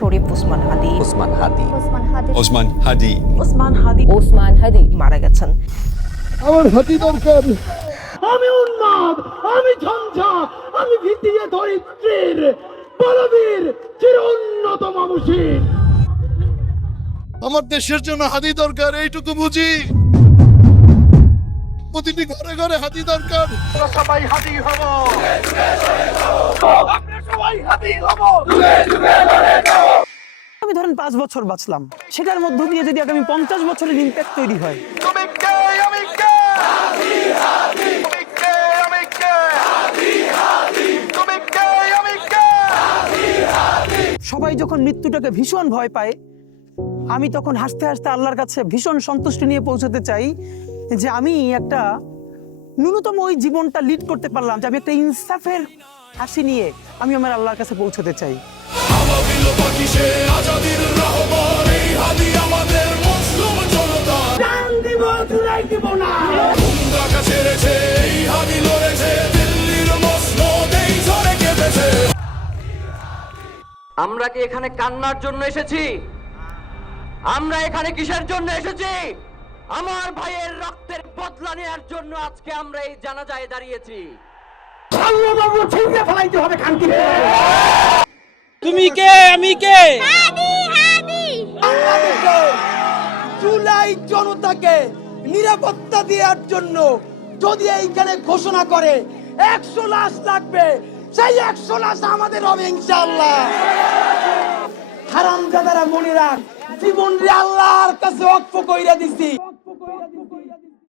শরীফ ওসমান হাদি মারা গেছেন। আমার হাতি দরকার। আমি উন্মাদ, আমি ঝঞ্ঝা, আমি ভিতিয়ে ধরিত্রীর বলবীর চির উন্নত মানুষের। আমার দেশের জন্য হাতি দরকার, এইটুকু বুঝি। প্রতিটি ঘরে ঘরে হাতি দরকার। সবাই হাতি হব, আমরা সবাই হাতি হব। আমি ধরেন 5 বছর বাঁচলাম, সেটার মধ্য দিয়ে যদি আগামী 50 বছরের ইম্প্যাক্ট তৈরি হয়, তুমি কে, আমি কে? তুমি কে, আমি কে? তুমি কে, আমি কে? সবাই যখন মৃত্যুটাকে ভীষণ ভয় পায়, আমি তখন হাসতে হাসতে আল্লাহর কাছে ভীষণ সন্তুষ্টি নিয়ে পৌঁছতে চাই যে আমি একটা ন্যূনতম ওই জীবনটা লিড করতে পারলাম, যে আমি একটা ইনসাফের হাসি নিয়ে আমি আমার আল্লাহর কাছে পৌঁছতে চাই। আমরা কি এখানে কান্নার জন্য এসেছি? আমরা এখানে কিসের জন্য এসেছি? আমার ভাইয়ের রক্তের বদলা নেওয়ার জন্য আজকে আমরা এই জানাজায় দাঁড়িয়েছি। তুমি কে, আমি কে? জুলাই জনতাকে নিরাপত্তা দেওয়ার জন্য যদি এইখানে ঘোষণা করে 100 লাশ লাগবে, সেই 100 লাশ আমাদের হবে ইনশাআল্লাহ। হারামজাদারা মনে রাখ, জীবন রে আল্লাহর কাছে ওয়াকফ কইরা দিছি।